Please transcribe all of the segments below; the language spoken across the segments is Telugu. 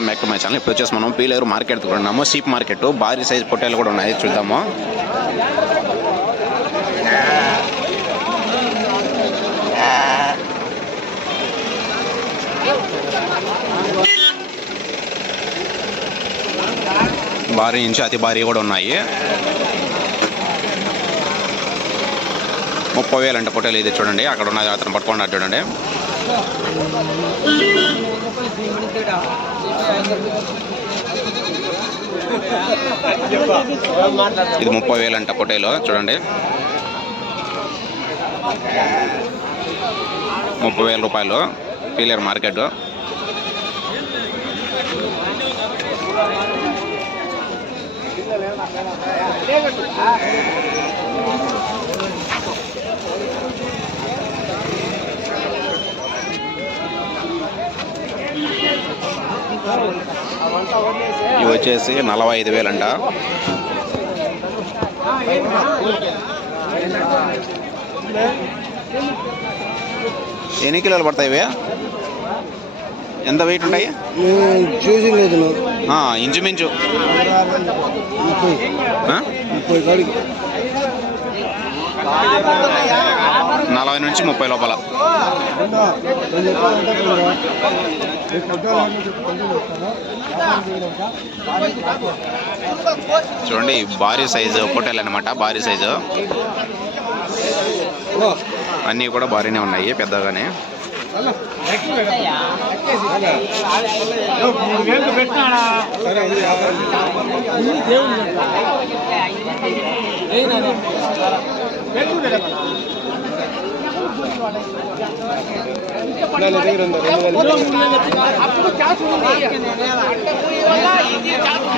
మెక్క మై ఛానల్ ఇప్పుడు వచ్చేసి మనం పీలేరు మార్కెట్ ఉన్నాము సీప్ మార్కెట్ భారీ సైజ్ పొట్టేలు కూడా ఉన్నాయి చూద్దాము భారీ నుంచి అతి భారీ కూడా ఉన్నాయి ముప్పై వేలు అంటే పొట్టేలు ఇది చూడండి అక్కడ ఉన్నది అతను పట్టుకున్నాడు చూడండి ఇది ముప్పై వేలు అంట చూడండి. ముప్పై వేల రూపాయలు పీలియర్ మార్కెట్. ఇవి వచ్చేసి నలభై ఐదు వేలంట. ఎన్ని కిలోలు పడతాయి ఇవి? ఎంత వెయిట్ ఉంటాయి? చూసి లేదు ఇంచుమించు. నలభై నుంచి ముప్పై లోపల. చూడండి భారీ సైజు పొట్టేలు అనమాట భారీ సైజు. అన్నీ కూడా భారీనే ఉన్నాయి పెద్దగానే.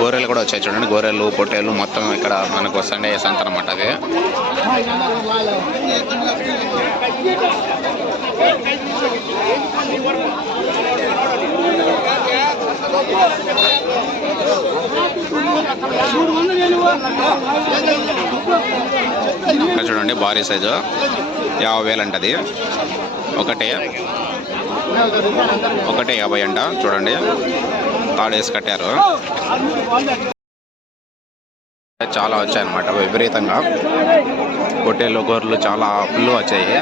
గోరెలు కూడా వచ్చాయి చూడండి. గోరెలు పొట్టేలు మొత్తం ఇక్కడ మనకు సండే సంత అనమాట అది. చూడండి భారీ సైజు. యాభై వేలు అంటది ఒకటే. ఒకటే యాభై అంట చూడండి. తాడేసి కట్టారు. చాలా వచ్చాయన్నమాట విపరీతంగా. పొట్టేళ్ళు గొర్రెలు చాలా ఫుల్ వచ్చాయి.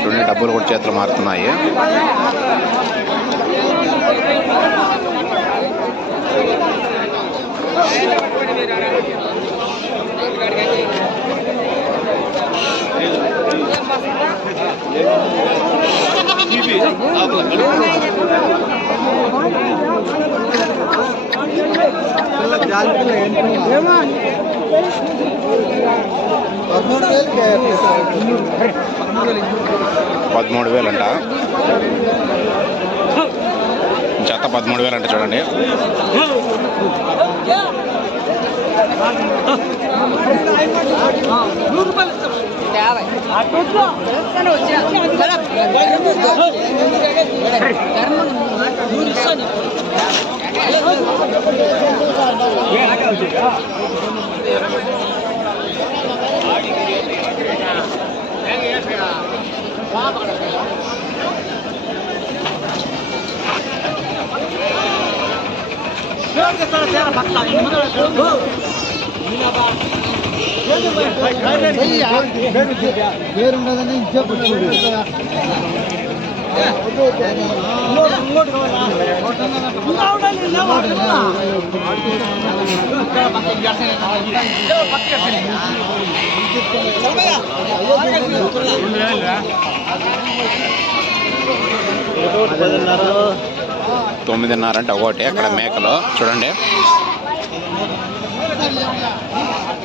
చూడండి డబ్బులు కూడా చేతులు మారుతున్నాయి. పదమూడు వేలంట. జత పదమూడు వేలు అంట చూడండి. నూరు రూపాయలు వేలు అంట చూడండి పేరుండదని చెప్పండి. తొమ్మిదిన్నర అంటే ఒకటి అక్కడ మేకలు? చూడండి.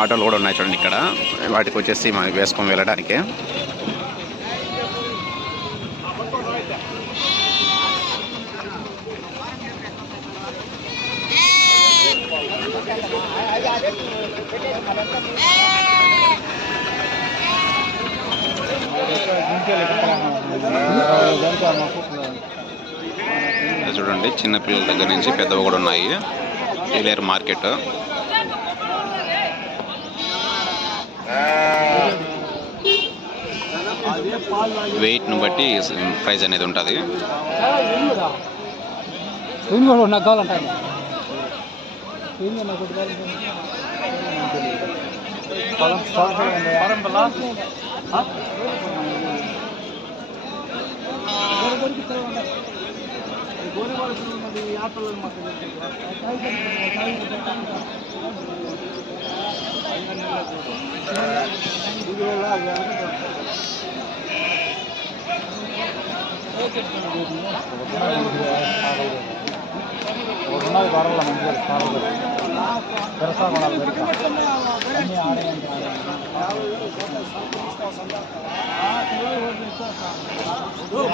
ఆటోలు కూడా ఉన్నాయి చూడండి ఇక్కడ. వాటికి వచ్చేసి మనకి వేసుకొని వెళ్ళడానికి. చూడండి చిన్న పిల్లల దగ్గర నుంచి పెద్దవి కూడా ఉన్నాయి. ఏలేరు మార్కెట్. వెయిట్ను బట్టి ప్రైస్ అనేది ఉంటుంది. Screen Oh,